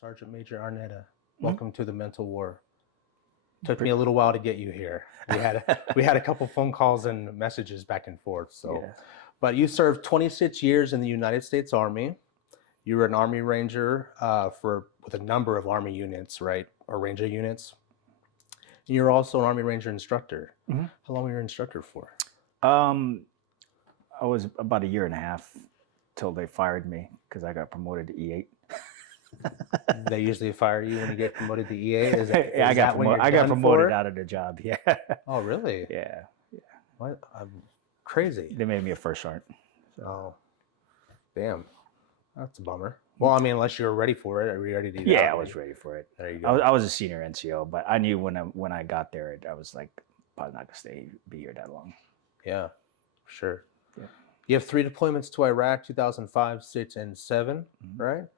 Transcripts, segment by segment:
Sergeant Major Araneta, Mhm. welcome to the mental war. Took me a little while to get you here. We had a couple phone calls and messages back and forth. Yeah. But you served 26 years in the United States Army. You were an Army Ranger with a number of Army units, right, or Ranger units. And you're also an Army Ranger instructor. Mhm. How long were you an instructor for? I was about a year and a half till they fired me because I got promoted to E8. They usually fire you when you get promoted to EA. Is Yeah, I got that when you're I got done promoted for? out of the job. Yeah. Oh, really? Yeah. What? Crazy. They made me a first sergeant. Oh, damn. That's a bummer. Well, I mean, unless you were ready for it. Are you ready to get out? Yeah, I was ready for it. There you I go. was a senior NCO, but I knew when I got there, I was like, probably not gonna be here that long. Yeah, sure. Yeah. You have 3 deployments to Iraq, 2005, 6, and 7, Mhm. right?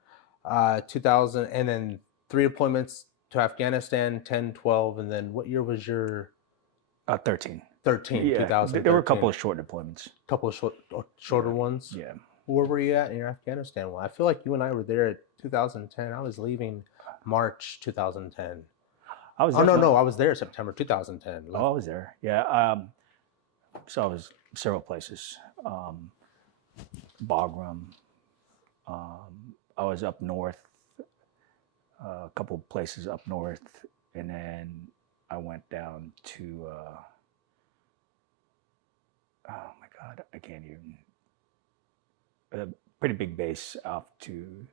2000, and then 3 deployments to Afghanistan, 10, 12, and then what year was your 13. 13? Yeah, 2013. there were a couple of short deployments. Couple of shorter Yeah. ones. Yeah. Where were you at in your Afghanistan one? I feel like you and I were there at 2010. I was leaving March 2010. I was Oh there no, for- no, I was there September 2010. Oh, I was there. Yeah. So I was several places. Bagram. I was up north, a couple of places up north, and then I went down to. Oh my God, I can't even. A pretty big base off to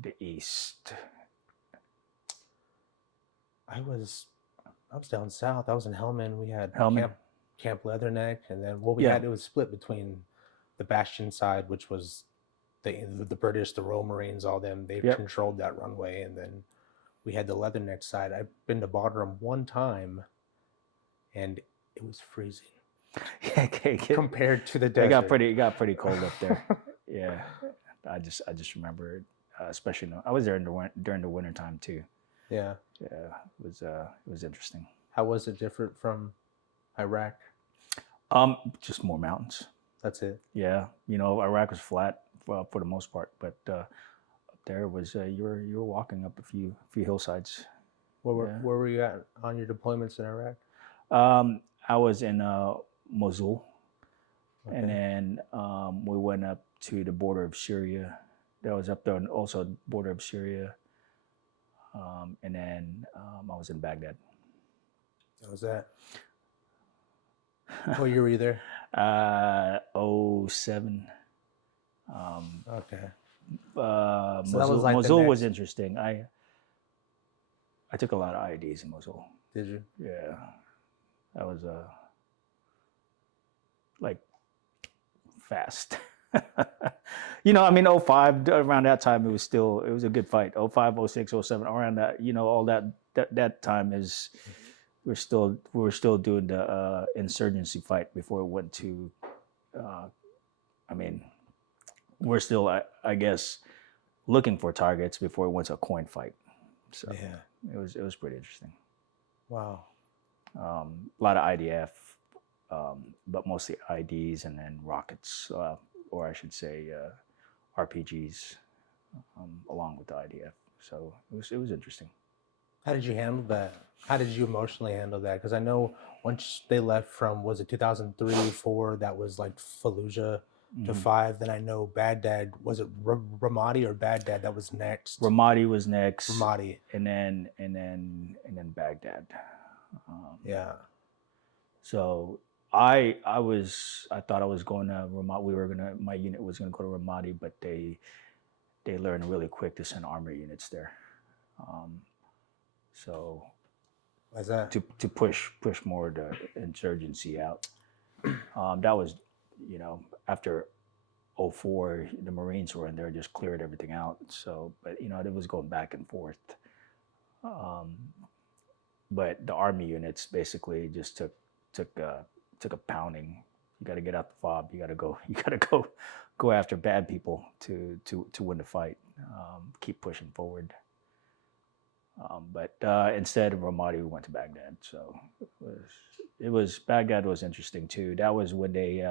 the east. I was down south. I was in Helmand. We had Helmand. Camp Leatherneck, and then what we Yeah. had, it was split between the Bastion side, which was the British, the Royal Marines, all them. They Yep. controlled that runway, and then we had the Leatherneck side. I've been to Bagram one time, and it was freezing Yeah, okay. compared to the desert. It got pretty cold up there. Yeah, I just remember it, especially I was there during the winter time too. Yeah. Yeah, it was interesting. How was it different from Iraq? Just more mountains. That's it. Yeah, Iraq was flat for the most part, but up there was you were walking up a few hillsides. Where were you at on your deployments in Iraq? I was in Mosul, Okay. and then we went up to the border of Syria. That was up there, and also the border of Syria. And then I was in Baghdad. How was that? What year were you there? 07. Okay. Mosul, that was like the Mosul was next- interesting. I took a lot of IEDs in Mosul. Did you? Yeah, that was like fast. I mean, 05, around that time, it was a good fight. 05, 06, 07, around that, all that time is, we were still doing the insurgency fight before it went to, I mean, we're still, I guess, looking for targets before it went to a coin fight. So Yeah. it was pretty interesting. Wow. A lot of IDF, but mostly IDs and then rockets, or I should say RPGs, along with the IDF. So it was interesting. How did you handle that? How did you emotionally handle that? Because I know once they left from, was it 2003, 4, that was like Fallujah to 5. Then I know Baghdad, was it Ramadi or Baghdad that was next? Ramadi was next. Ramadi. And then Baghdad. Yeah. So I thought I was going to Ramadi. My unit was going to go to Ramadi, but they learned really quick to send armor units there. So Why's that? to push more the insurgency out. That was, after 04, the Marines were in there, just cleared everything out. So, but it was going back and forth. But the army units basically just took a pounding. You got to get out the fob. You got to go after bad people to win the fight. Keep pushing forward. But instead of Ramadi, we went to Baghdad. So Baghdad was interesting too. That was when they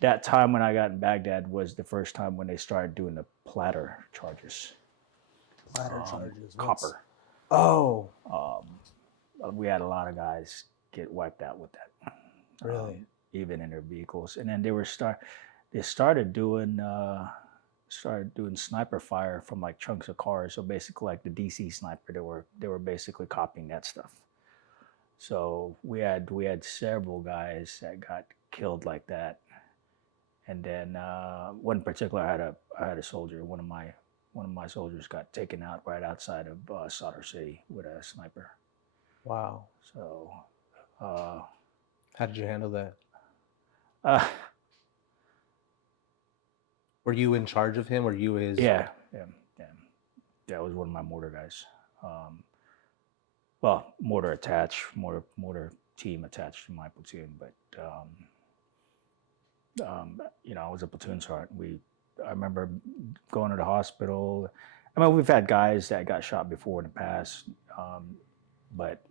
that time when I got in Baghdad was the first time when they started doing the platter charges. Ladder charges. Copper. Oh, We had a lot of guys get wiped out with that. really? Even in their vehicles. And then they started doing sniper fire from like trunks of cars. So basically like the DC sniper, they were basically copying that stuff. So we had several guys that got killed like that. And then one in particular, I had a soldier. One of my soldiers got taken out right outside of Solder City with a sniper. Wow. So, How did you handle that? uh, Were you in charge of him? Were you his? yeah. That was one of my mortar guys. Well, mortar team attached to my platoon, but I was a platoon sergeant. I remember going to the hospital. I mean, we've had guys that got shot before in the past, but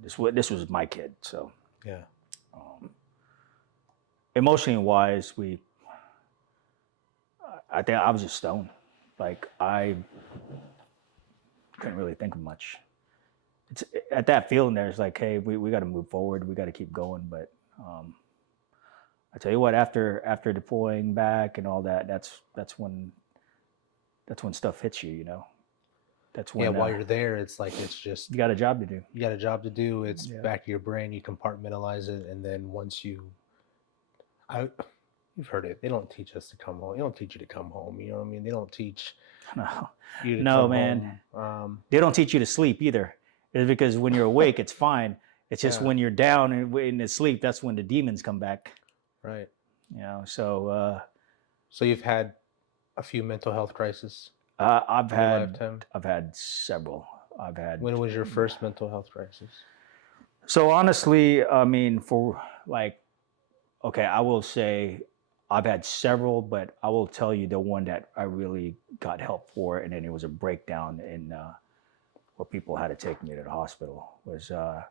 this was my kid. So Yeah. Emotionally wise, I think I was just stoned. Like I couldn't really think of much. It's at that feeling there. It's like, hey, we got to move forward. We got to keep going. But I tell you what, after deploying back and all that, that's when stuff hits you. That's when While you're there, it's like it's just you got a job to do. You got a job to do. It's back to your brain. You compartmentalize it, and then once you've heard it. They don't teach us to come home. They don't teach you to come home. You know what I mean? They don't teach you to come man. home. They don't teach you to sleep either. It's because when you're awake, it's fine. It's just when you're down and in the sleep, that's when the demons come back. Right. So you've had a few mental health crises. I've had several. When was your first mental health crisis? So honestly, I mean, I will say I've had several, but I will tell you the one that I really got help for, and then it was a breakdown in where people had to take me to the hospital. Was I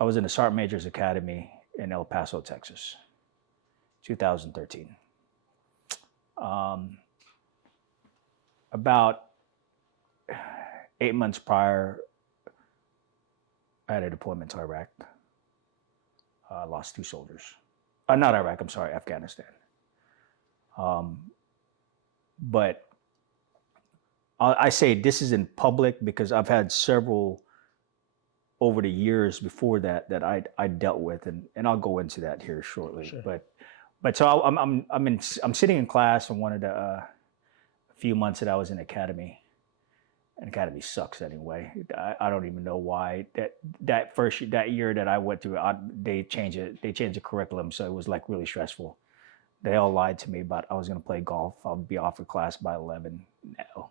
was in the Sergeant Major's Academy in El Paso, Texas, 2013. About 8 months prior, I had a deployment to Iraq. I lost 2 soldiers. Not Iraq, I'm sorry, Afghanistan. But I say this is in public because I've had several over the years before that I dealt with, and I'll go into that here shortly. Sure. But so I'm sitting in class in one of the few months that I was in academy. And academy sucks anyway. I don't even know why that year that I went through, they changed the curriculum, so it was like really stressful. They all lied to me about I was going to play golf. I'll be off of class by 11. No.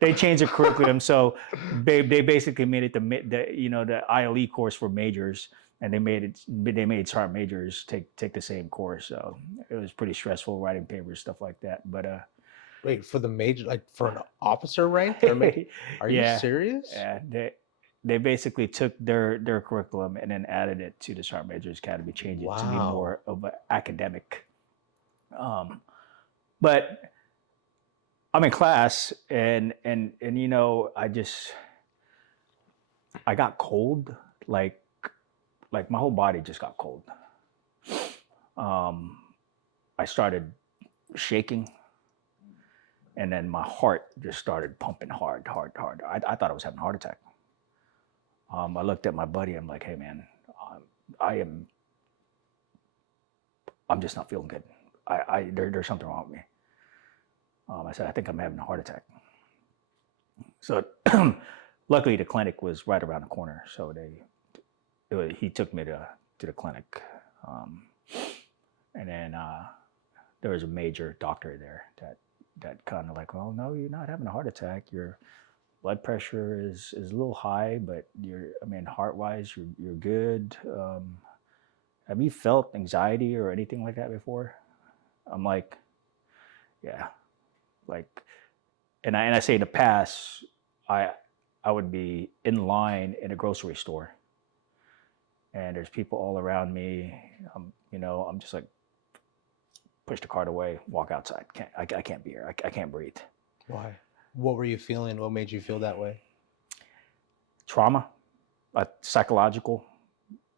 They changed the curriculum, so they basically made it the ILE course for majors, and they made sergeant majors take the same course. So it was pretty stressful writing papers, stuff like that. But wait, for the major, like for an officer rank? Are you serious? Yeah, they basically took their curriculum and then added it to the Sergeant Major's Academy, changed it to be more of an academic. But I'm in class and I got cold, like my whole body just got cold. I started shaking. And then my heart just started pumping hard. I thought I was having a heart attack. I looked at my buddy. I'm like, hey, man, I'm just not feeling good. There's something wrong with me. I said, I think I'm having a heart attack. So luckily the clinic was right around the corner. So he took me to the clinic. And then there was a major doctor there that kind of like, well, no, you're not having a heart attack. Your blood pressure is a little high, but heart-wise, you're good. Have you felt anxiety or anything like that before? I'm like, yeah. And I say in the past, I would be in line in a grocery store, and there's people all around me. I'm just like, push the cart away, walk outside. I can't be here. I can't breathe. Why? What were you feeling? What made you feel that way? Trauma, psychological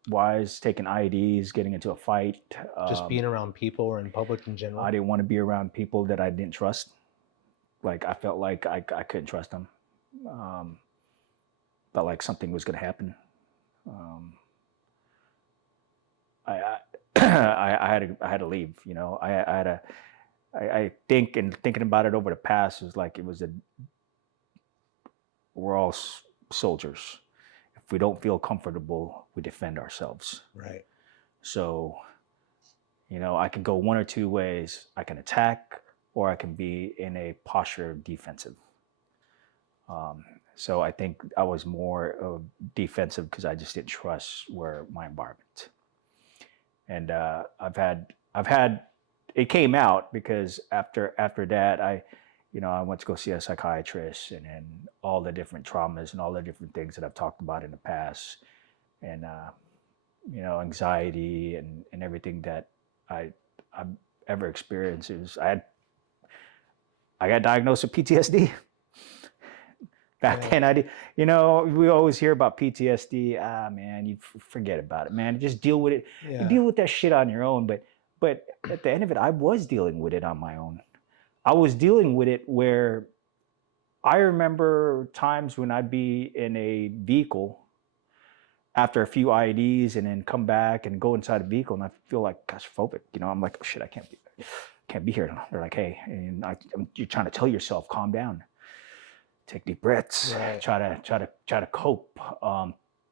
wise, taking IEDs, getting into a fight. Just being around people or in public in general? I didn't want to be around people that I didn't trust. Like I felt like I couldn't trust them. Felt like something was going to happen. I had to leave. I think, and thinking about it over the past, was like we're all soldiers. If we don't feel comfortable, we defend ourselves. Right. So, I can go one or two ways. I can attack, or I can be in a posture of defensive. So I think I was more of defensive because I just didn't trust my environment. And I've had it came out because after that I went to go see a psychiatrist, and then all the different traumas and all the different things that I've talked about in the past, and anxiety and everything that I've ever experienced. I got diagnosed with PTSD. Back then, we always hear about PTSD. Man, you forget about it, man. Just deal with it. Yeah. You deal with that shit on your own. But at the end of it, I was dealing with it on my own. I was dealing with it where I remember times when I'd be in a vehicle after a few IEDs and then come back and go inside a vehicle, and I feel like claustrophobic. I'm like, oh, shit, I can't be here. They're like, hey, and you're trying to tell yourself, calm down. Take deep breaths. Right. Try to cope.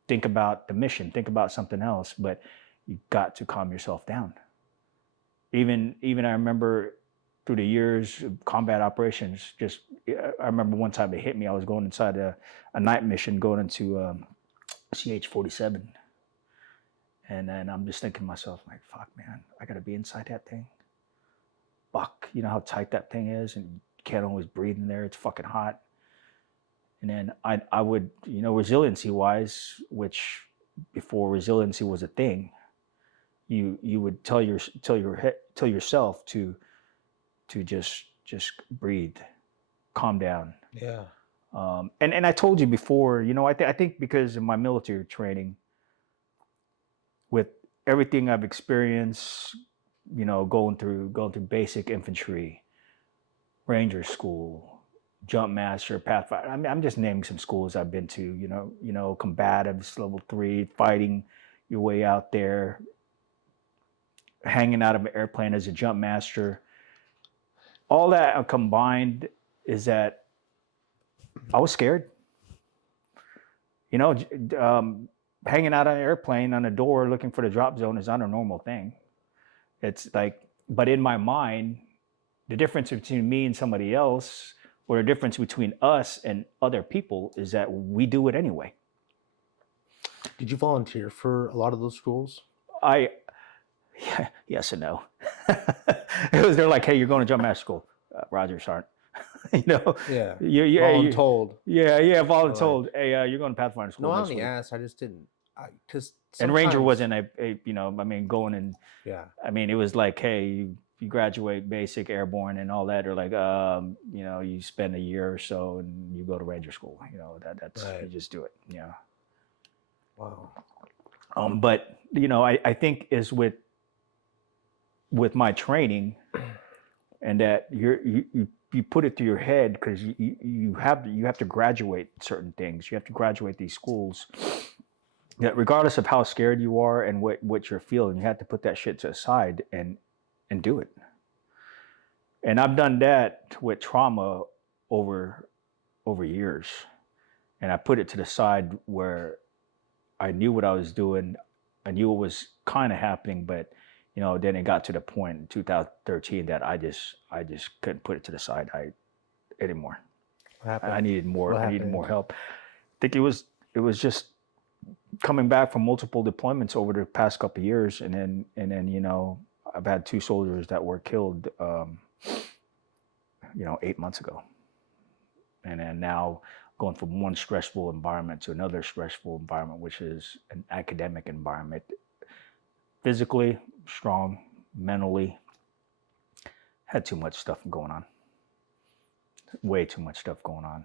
Think about the mission. Think about something else. But you got to calm yourself down. Even I remember through the years of combat operations. I remember one time it hit me. I was going inside a night mission, going into CH-47, and then I'm just thinking to myself, like, fuck, man, I gotta be inside that thing. Fuck, you know how tight that thing is, and you can't always breathe in there. It's fucking hot. And then I would, resiliency wise, which before resiliency was a thing, you would tell yourself to just breathe, calm down. Yeah. And I told you before, I think because of my military training, with everything I've experienced, going through basic infantry, Ranger school, Jump Master, Pathfinder. I mean, I'm just naming some schools I've been to. Combatives, level 3, fighting your way out there, hanging out of an airplane as a Jump Master. All that combined is that I was scared. Hanging out on an airplane on a door looking for the drop zone is not a normal thing. It's like, but in my mind, the difference between me and somebody else, or the difference between us and other people, is that we do it anyway. Did you volunteer for a lot of those schools? Yes and no. They're like, hey, you're going to Jump Master School. Roger, Sergeant. Yeah. Voluntold. Yeah, voluntold. Like, hey, you're going to Pathfinder School. No, I only asked. I just didn't. Because and Ranger wasn't going and yeah. I mean, it was like, hey, you graduate basic airborne and all that, or like, you spend a year or so and you go to Ranger School. That's right. You just do it. Yeah. Wow. But I think is with my training, and that you put it through your head, because you have to graduate certain things. You have to graduate these schools. That regardless of how scared you are and what you're feeling, you have to put that shit to the side and do it. And I've done that with trauma over years, and I put it to the side where I knew what I was doing. I knew it was kind of happening, but then it got to the point in 2013 that I just couldn't put it to the side anymore. What happened? I needed more. What I needed happened? more help. I think it was just coming back from multiple deployments over the past couple of years, and then I've had 2 soldiers that were killed 8 months ago, and then now going from one stressful environment to another stressful environment, which is an academic environment. Physically strong, mentally had too much stuff going on, way too much stuff going on.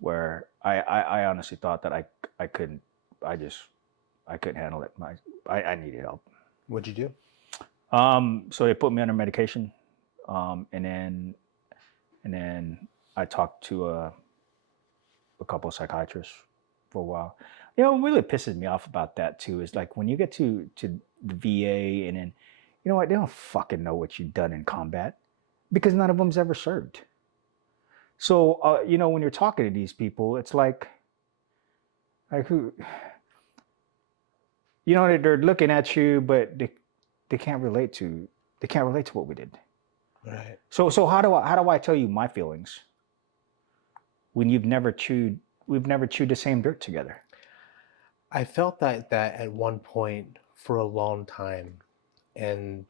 Where I honestly thought that I couldn't, I couldn't handle it. I needed help. What'd you do? So they put me under medication, and then I talked to a couple of psychiatrists for a while. You know, what really pisses me off about that too is like when you get to the VA, and then, you know what, they don't fucking know what you've done in combat because none of them's ever served. So you know, when you're talking to these people, it's like who, you know, they're looking at you, but they can't relate to what we did. Right. So how do I tell you my feelings when we've never chewed the same dirt together? I felt that at one point for a long time, and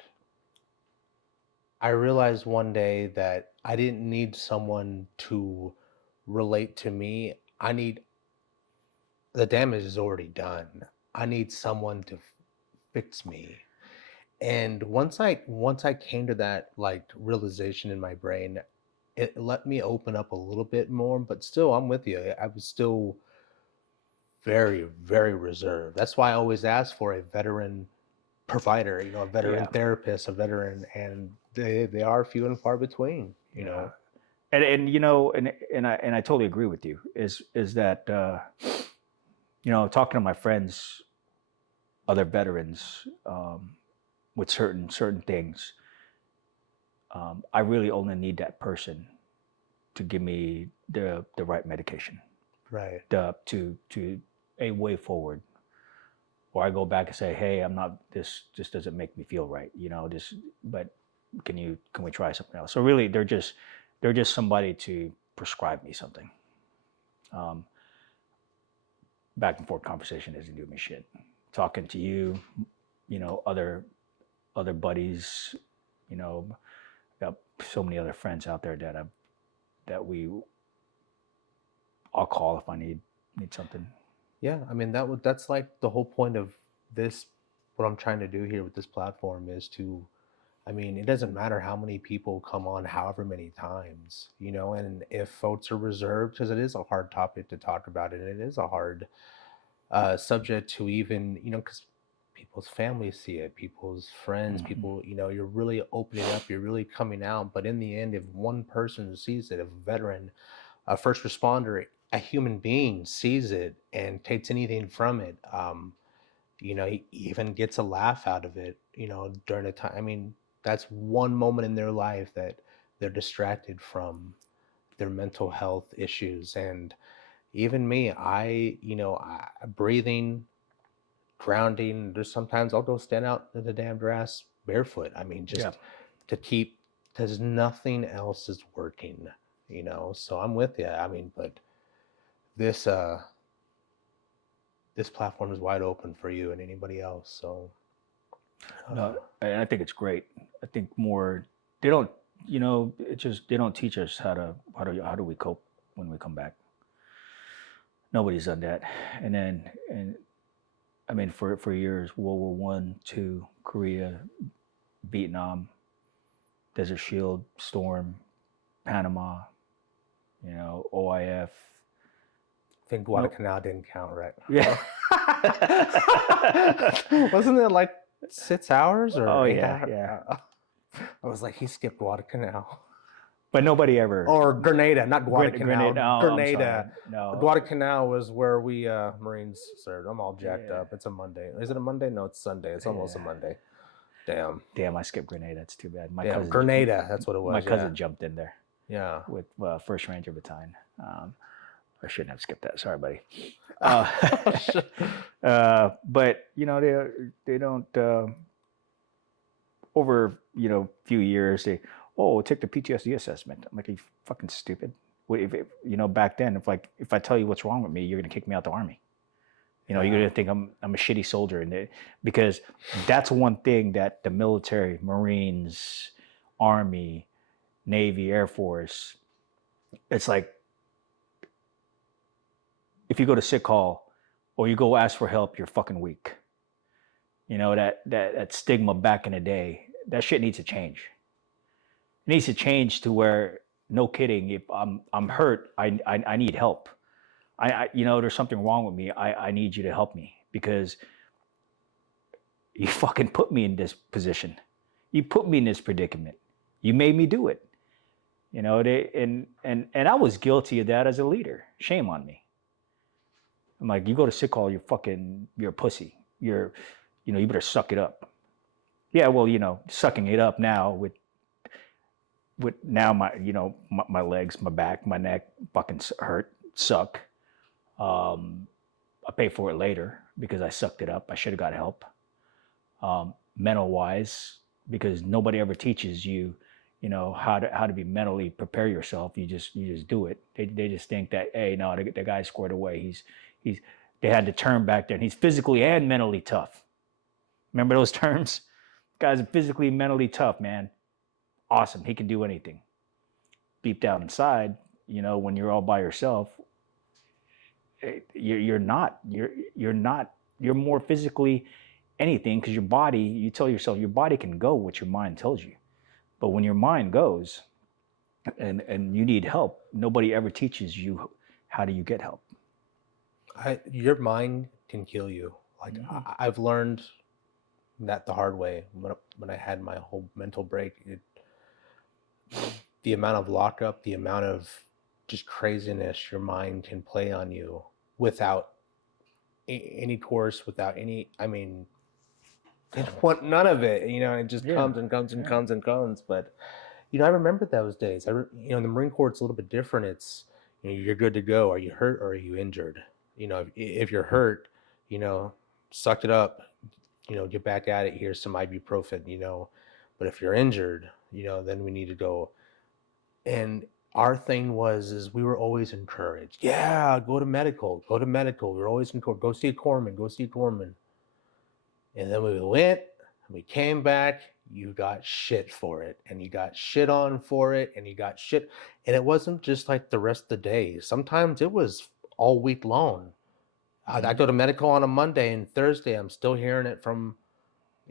I realized one day that I didn't need someone to relate to me. The damage is already done. I need someone to fix me. And once I came to that like realization in my brain, it let me open up a little bit more, but still I'm with you. I was still very, very reserved. That's why I always ask for a veteran provider, a veteran therapist, a veteran, and they are few and far between, you know. And you know, and I totally agree with you. Is that you know, talking to my friends, other veterans, with certain things, I really only need that person to give me the right medication, Right. to a way forward. Or I go back and say, hey, I'm not, this doesn't make me feel right, you know, but can we try something else? So really, they're just somebody to prescribe me something. Back and forth conversation isn't doing me shit. Talking to you, you know, other buddies, you know, got so many other friends out there that I'll call if I need something. Yeah, I mean that's like the whole point of this. What I'm trying to do here with this platform is to, I mean, it doesn't matter how many people come on, however many times, and if folks are reserved, because it is a hard topic to talk about, and it is a hard subject to even, because people's families see it, people's friends, people, you're really opening up, you're really coming out. But in the end, if one person sees it, if a veteran, a first responder, a human being sees it and takes anything from it, he even gets a laugh out of it, during the time. I mean, that's one moment in their life that they're distracted from their mental health issues. And even me, breathing, grounding, there's sometimes I'll go stand out in the damn grass barefoot. I mean, just to keep, because nothing else is working, so I'm with you. I mean, but this platform is wide open for you and anybody else. So no, and I think it's great. I think more, they don't, it's just, they don't teach us how do we cope when we come back. Nobody's done that. And I mean, for years, World War I, II, Korea, Vietnam, Desert Shield, Storm, Panama, OIF. I think Guadalcanal didn't count, right? Yeah. Wasn't it like 6 hours or 8 hours? Yeah. I was like, he skipped Guadalcanal. But nobody ever. Or Grenada, not Guadalcanal. Grenada. No. Guadalcanal was where we Marines served. I'm all jacked up. It's a Monday. Is it a Monday? No, it's Sunday. It's almost a Monday. Damn, I skipped Grenada. That's too bad. My cousin, Grenada, that's what it was. My cousin jumped in there. Yeah. With 1st Ranger Battalion. I shouldn't have skipped that. Sorry, buddy. But they don't. Over few years, they take the PTSD assessment. I'm like, are you fucking stupid? If back then, if I tell you what's wrong with me, you're gonna kick me out the army. You're gonna think I'm a shitty soldier, and because that's one thing that the military, Marines, Army, Navy, Air Force, it's like if you go to sick call or you go ask for help, you're fucking weak. You know, that stigma back in the day, that shit needs to change. It needs to change to where, no kidding, if I'm hurt, I need help. You know, there's something wrong with me. I need you to help me because you fucking put me in this position. You put me in this predicament. You made me do it. You know, and I was guilty of that as a leader. Shame on me. I'm like, you go to sick call, you're a pussy. You better suck it up. Yeah, well, sucking it up now with now my legs, my back, my neck fucking hurt, suck. I pay for it later because I sucked it up. I should have got help. Mental wise, because nobody ever teaches you, how to be mentally prepare yourself. You just do it. They just think that, hey, no, the guy squared away. They had the term back then. He's physically and mentally tough. Remember those terms? Guy's physically, mentally tough, man. Awesome. He can do anything. Deep down inside, when you're all by yourself, you're not. You're more physically anything because your body, you tell yourself your body can go what your mind tells you. But when your mind goes and you need help, nobody ever teaches you how do you get help. Your mind can kill you. Like I've learned that the hard way when I had my whole mental break. The amount of lockup, the amount of just craziness your mind can play on you without any course, without any, I mean, they don't want none of it, it just comes and comes and comes and comes. But, I remember those days. In the Marine Corps, it's a little bit different. It's, you're good to go. Are you hurt or are you injured? If you're hurt, suck it up, get back at it. Here's some ibuprofen, but if you're injured, then we need to go. And our thing is we were always encouraged. Yeah, go to medical. We're always encouraged. Go see a corpsman. And then we went, and we came back, you got shit for it. And you got shit on for it. And you got shit. And it wasn't just like the rest of the days. Sometimes it was all week long. I go to medical on a Monday, and Thursday I'm still hearing it from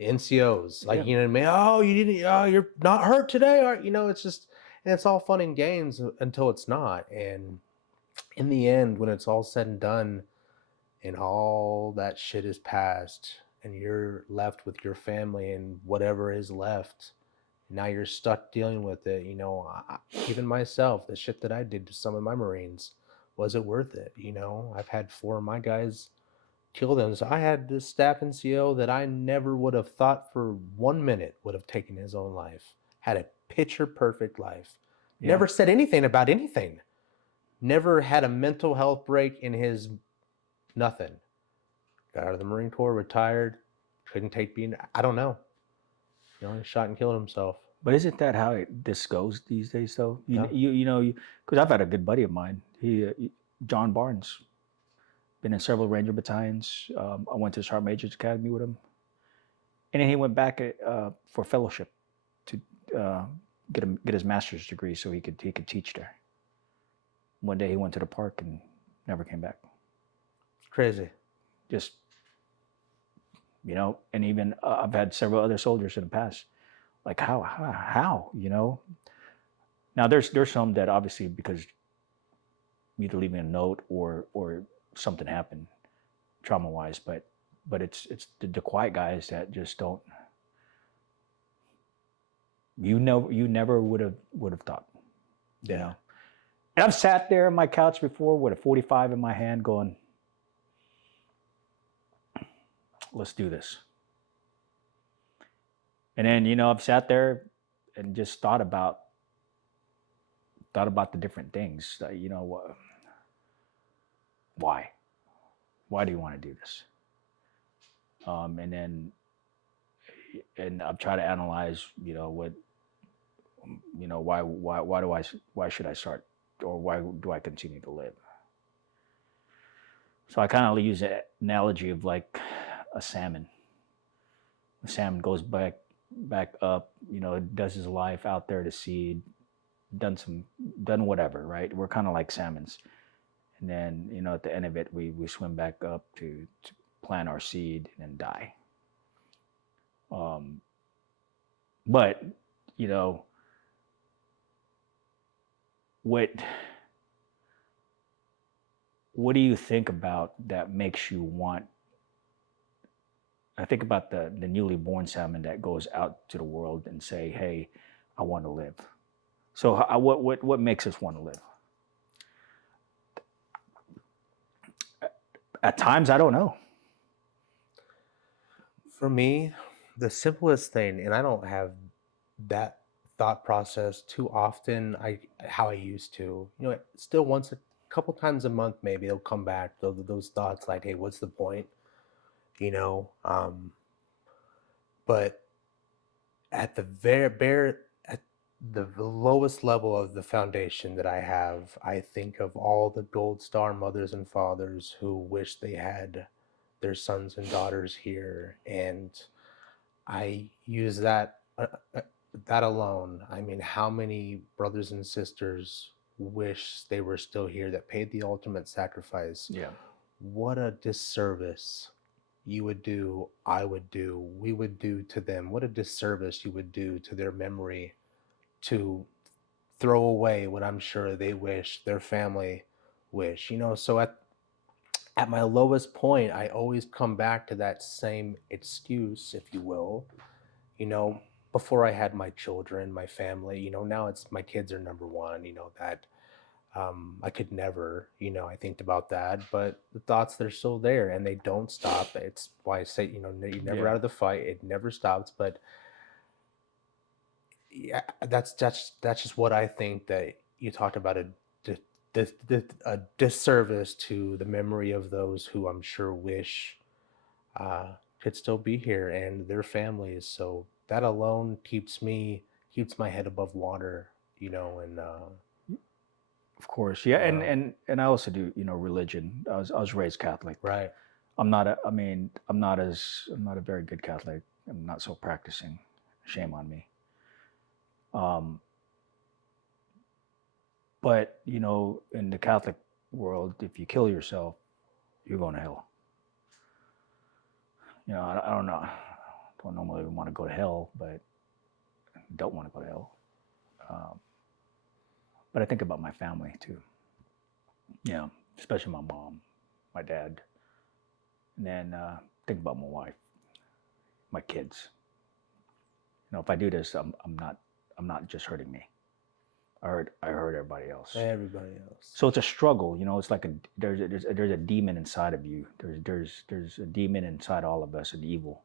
NCOs. Like, you know what I mean? Oh, you didn't, you're not hurt today. Or, it's just, and it's all fun and games until it's not. And in the end, when it's all said and done and all that shit is past and you're left with your family and whatever is left, now you're stuck dealing with it. Even myself, the shit that I did to some of my Marines, was it worth it? I've had 4 of my guys kill them. So I had this staff NCO that I never would have thought for 1 minute would have taken his own life. Had a picture perfect life. Yeah. Never said anything about anything. Never had a mental health break in his nothing. Got out of the Marine Corps, retired, couldn't take being, I don't know. He shot and killed himself. But isn't that how this goes these days, though? Because I've had a good buddy of mine, John Barnes, been in several Ranger battalions. I went to Sergeant Major's Academy with him, and then he went back for fellowship to get his master's degree so he could teach there. One day he went to the park and never came back. Crazy. Just, and even I've had several other soldiers in the past. Like how. Now there's some that obviously because either leaving a note or something happened trauma wise, but it's the quiet guys that just don't. You never would have thought. And I've sat there on my couch before with a 45 in my hand going, let's do this. And then, I've sat there and just thought about the different things. Why? Why do you want to do this? And I've tried to analyze, why should I start, or why do I continue to live? So I kind of use an analogy of like a salmon. The salmon goes back up, does his life out there to sea, done whatever, right? We're kind of like salmons. and then at the end of it, we swim back up to plant our seed and then die. Um, but you know what what do you think about that makes you want? I think about the newly born salmon that goes out to the world and say, "Hey, I want to live." So, what makes us want to live? At times, I don't know. For me, the simplest thing, and I don't have that thought process too often. How I used to, still once a couple times a month, maybe they'll come back. Those thoughts like, hey, what's the point? You know, but at the at the lowest level of the foundation that I have, I think of all the gold star mothers and fathers who wish they had their sons and daughters here, and I use uh, that alone. I mean, how many brothers and sisters wish they were still here that paid the ultimate sacrifice? Yeah. What a disservice you would do, I would do, we would do to them. What a disservice you would do to their memory to throw away what I'm sure they wish, their family wish. So at my lowest point, I always come back to that same excuse, if you will, you know, before I had my children, my family, now it's my kids are number one, that I could never, I think about that, but the thoughts, they're still there and they don't stop. It's why I say, you're never Yeah. out of the fight. It never stops. But yeah, that's just what I think, that you talked about a disservice to the memory of those who I'm sure wish uh, could still be here and their families. So that alone keeps my head above water, and Of course, yeah, and uh, and I also do, religion. I was raised Catholic. right, I'm not a. I mean, I'm not a very good Catholic. I'm not so practicing. Shame on me. Um, but in the Catholic world, if you kill yourself, you're going to hell. I don't know. Don't normally want to go to hell, but don't want to go to hell. Um, but I think about my family too. Especially my mom, my dad, and then think about my wife, my kids. If I do this, I'm not just hurting me. I hurt everybody else. everybody else. So it's a struggle. It's like there's a demon inside of you. There's a demon inside all of us, an evil.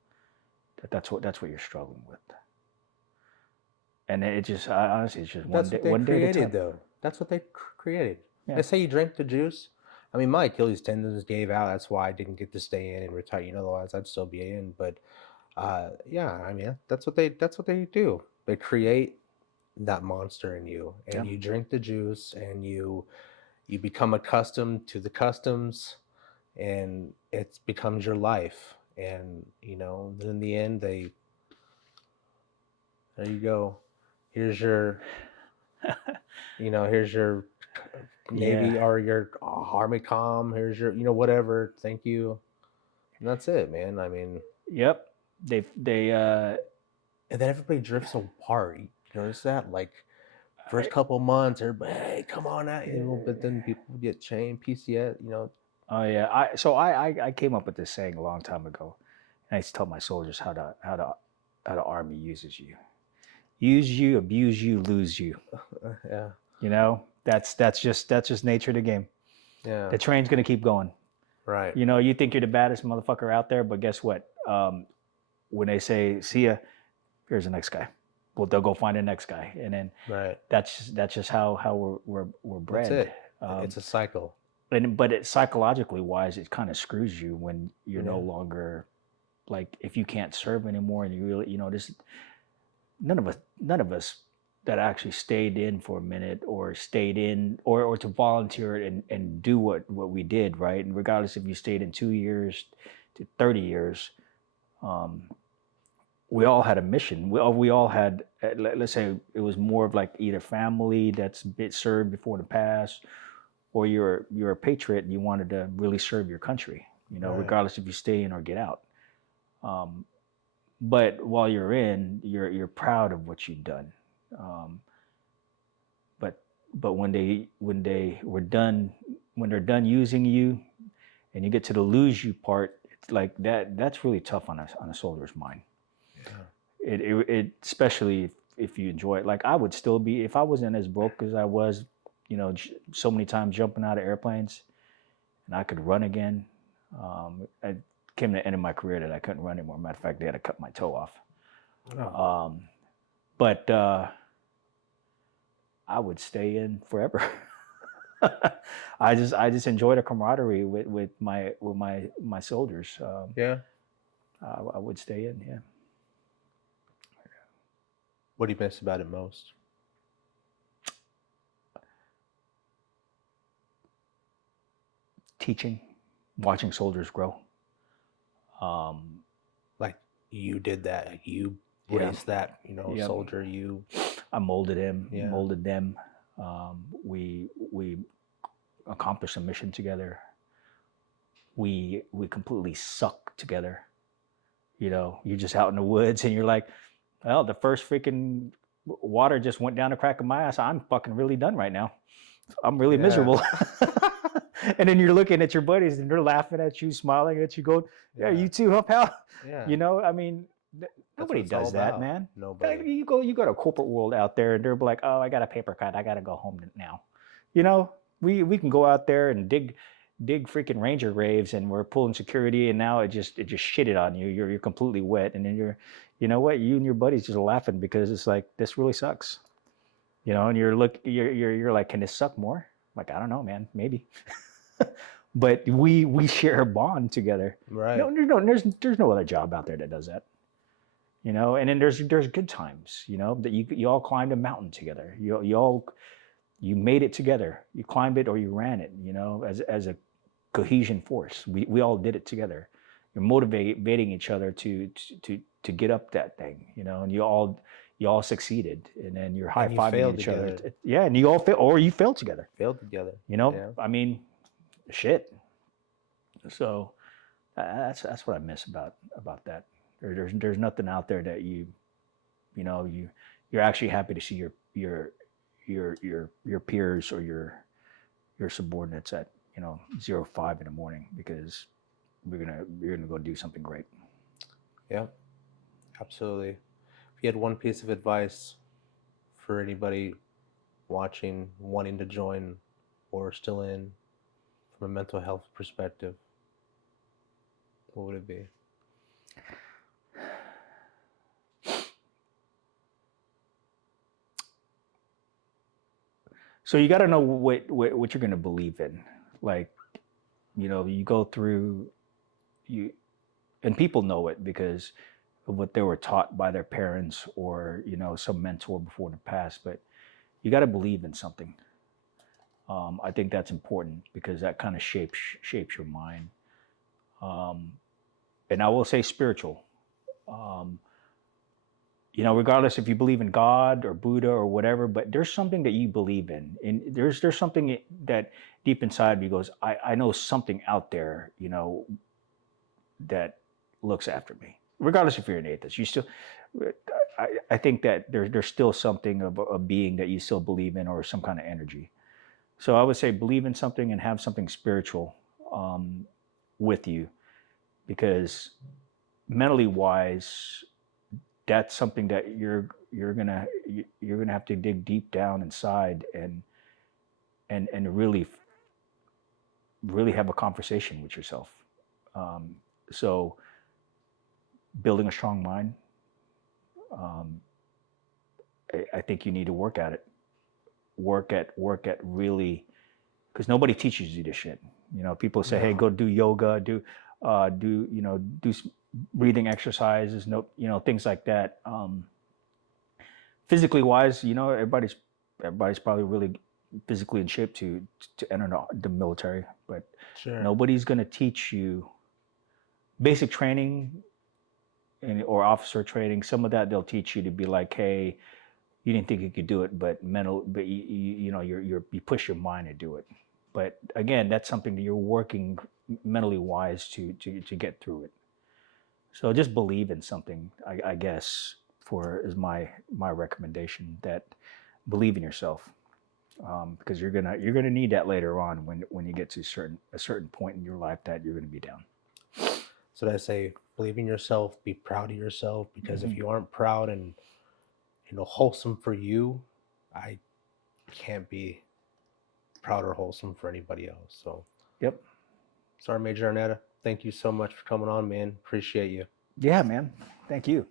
That's what you're struggling with. And it just honestly, it's just That's what they one day at a created, time. though. That's what they created. Yeah. They say you drank the juice. I mean, my Achilles tendons gave out. That's why I didn't get to stay in and retire. Otherwise I'd still be in. But yeah, I mean, that's what they do. They create that monster in you, Yeah. and you drink the juice, and you become accustomed to the customs, and it becomes your life. And then in the end, there you go. Here's your here's your Navy Yeah. or your Army comm. Here's your whatever. Thank you. And that's it, man. I mean, Yep. They and then everybody drifts apart. You notice that? Like, first couple months, everybody, hey, come on out, but then people get chained, PCS, Oh yeah. I came up with this saying a long time ago, and I used to tell my soldiers how the army uses you. Use you, abuse you, lose you. yeah, That's just nature of the game. yeah, The train's gonna keep going. right, You think you're the baddest motherfucker out there, but guess what? When they say "see ya," here's the next guy. Well, they'll go find the next guy, and then right. that's just how we're That's bred. it. It's a cycle. But psychologically wise, it kind of screws you when you're no Yeah. longer, like, if you can't serve anymore, and you really this none of us that actually stayed in for a minute, or stayed in, or to volunteer and do what we did, right? And regardless if you stayed in 2 years to 30 years, um, we all had a mission. We all had, let's say it was more of like either family that's been served before the past, or you're a patriot and you wanted to really serve your country, Right. regardless if you stay in or get out. But while you're in, you're proud of what you've done. Um, but when they're done using you, and you get to the lose you part, it's like that's really tough on a soldier's mind. Yeah. It especially if you enjoy it. Like I would still be if I wasn't as broke as I was, so many times jumping out of airplanes, and I could run again. I came to the end of my career that I couldn't run anymore. Matter of fact, they had to cut my toe off. Oh. But I would stay in forever. I just enjoy the camaraderie with my soldiers. Yeah. I would stay in. Yeah. What do you miss about it most? Teaching, watching soldiers grow. Like you did that. Like you Yeah. raised that. Yeah. Soldier. You. I molded him, Yeah. molded them. We accomplished a mission together. We completely suck together. You're just out in the woods and you're like, well, the first freaking water just went down the crack of my ass. I'm fucking really done right now. I'm really Yeah. miserable. And then you're looking at your buddies and they're laughing at you, smiling at you, going, yeah, you too, huh, pal? Yeah. I mean, nobody what it's all does that, about. man. Nobody. You go to corporate world out there and they're like, oh, I got a paper cut. I got to go home now. We can go out there and dig freaking ranger graves and we're pulling security and now it just shitted on you. You're completely wet. And then you know what? You and your buddies just laughing because it's like, this really sucks. And you're like, can this suck more? Like, I don't know, man, maybe. But we share a bond together. Right. There's no other job out there that does that. And then there's good times, that you all climbed a mountain together. You made it together. You climbed it or you ran it, as a cohesion force. We all did it together. You're motivating each other to get up that thing, and you all succeeded, and then you're high-fiving each other. Yeah, and you all failed, or you failed together. Failed together. Yeah. I mean, shit. So that's what I miss about that. There's nothing out there that you're actually happy to see your peers or your subordinates at 05 in the morning because you're gonna go do something great. Yeah, absolutely. If you had one piece of advice for anybody watching, wanting to join, or still in, from a mental health perspective, what would it be? So you got to know what you're going to believe in. Like, you go through and people know it because of what they were taught by their parents or some mentor before in the past. But you got to believe in something. I think that's important because that kind of shapes your mind. And I will say spiritual. Regardless if you believe in God or Buddha or whatever, but there's something that you believe in, and there's something that deep inside me goes, I know something out there, that looks after me. Regardless if you're an atheist, you still, I think that there's still something of a being that you still believe in or some kind of energy. So I would say believe in something and have something spiritual with you, because mentally wise, that's something that you're gonna have to dig deep down inside and really have a conversation with yourself. So building a strong mind, I think you need to work at it. Work at really, because nobody teaches you this shit. People say, hey, go do yoga, do breathing exercises, things like that. Physically wise, everybody's probably really physically in shape to enter the military, but Sure. Nobody's going to teach you basic training or officer training. Some of that they'll teach you to be like, hey, you didn't think you could do it, but you push your mind to do it. But again, that's something that you're working mentally wise to get through it. So just believe in something, I guess, is my recommendation, that believe in yourself, because you're gonna need that later on when you get to a certain point in your life that you're gonna be down. So I say, believe in yourself, be proud of yourself, because if you aren't proud and wholesome for you, I can't be proud or wholesome for anybody else. So Yep. Sergeant Major Araneta, thank you so much for coming on, man. Appreciate you. Yeah, man. Thank you.